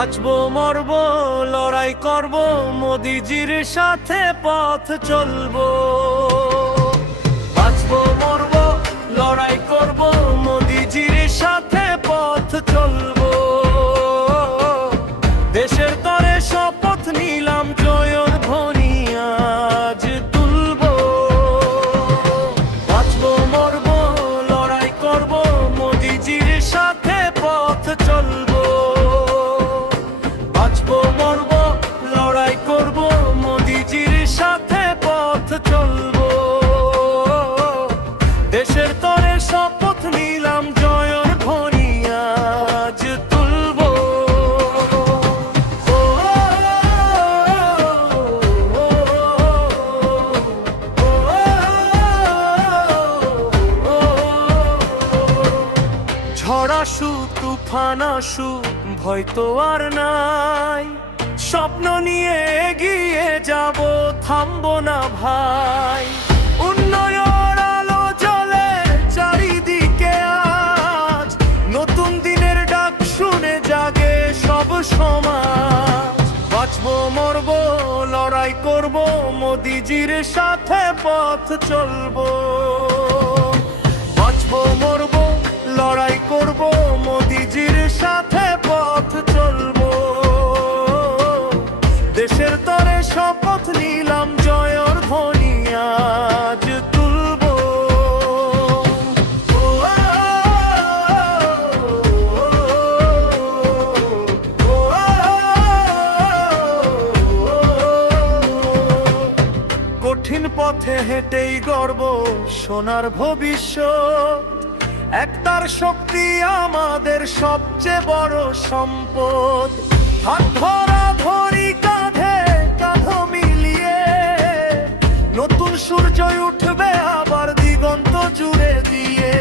বাঁচবো মরবো লড়াই করব, মোদিজির সাথে পথ চলবো। বাঁচবো মরবো লড়াই করব, মোদিজির সাথে পথ চলবো। দেশের তরে শপথ নিলাম, জয়ের ধ্বনি আজ তুলবো। বাঁচবো মরবো লড়াই করব, মোদিজির সাথে পথ চলবো। বাঁচবো মরবো লড়াই করব, মোদিজির সাথে পথ চলবো। দেশের তরে শপথ নিলাম, জয়ের ধ্বনি আজ তুলবো। ঝড় আসুক তুফান আসুক ভয় তো আর নাই, স্বপ্ন নিয়ে এগিয়ে যাব, থামবো না ভাই। উন্নয়ন আলো জ্বলে চারিদিকে আজ, নতুন দিনের ডাক শুনে জাগে সব সমাজ। বাঁচবো মরবো লড়াই করব, মোদিজির সাথে পথ চলবো। বাঁচবো মরবো লড়াই করব, মোদিজির সাথে পথ চলবো। দেশের তরে শপথ নিলাম, জয়ের ধ্বনি আজ তুলবো। কঠিন পথে হেঁটেই গর্ব সোনার ভবিষ্যৎ, একতার শক্তি আমাদের সবচেয়ে বড় সম্পদ। হাত ধরা ধরি কাঁধে কাঁধ মিলিয়ে, নতুন সূর্য উঠবে আবার দিগন্ত জুড়ে দিয়ে।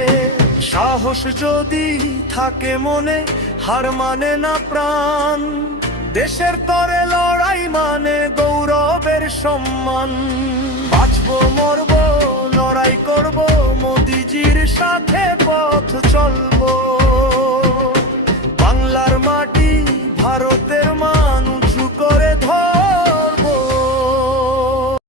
সাহস যদি থাকে মনে, হার মানে না প্রাণ। দেশের তরে লড়াই মানে গৌরবের সম্মান। বাঁচবো মরবো লড়াই করব, মোদিজির সাথে পথ চলবো।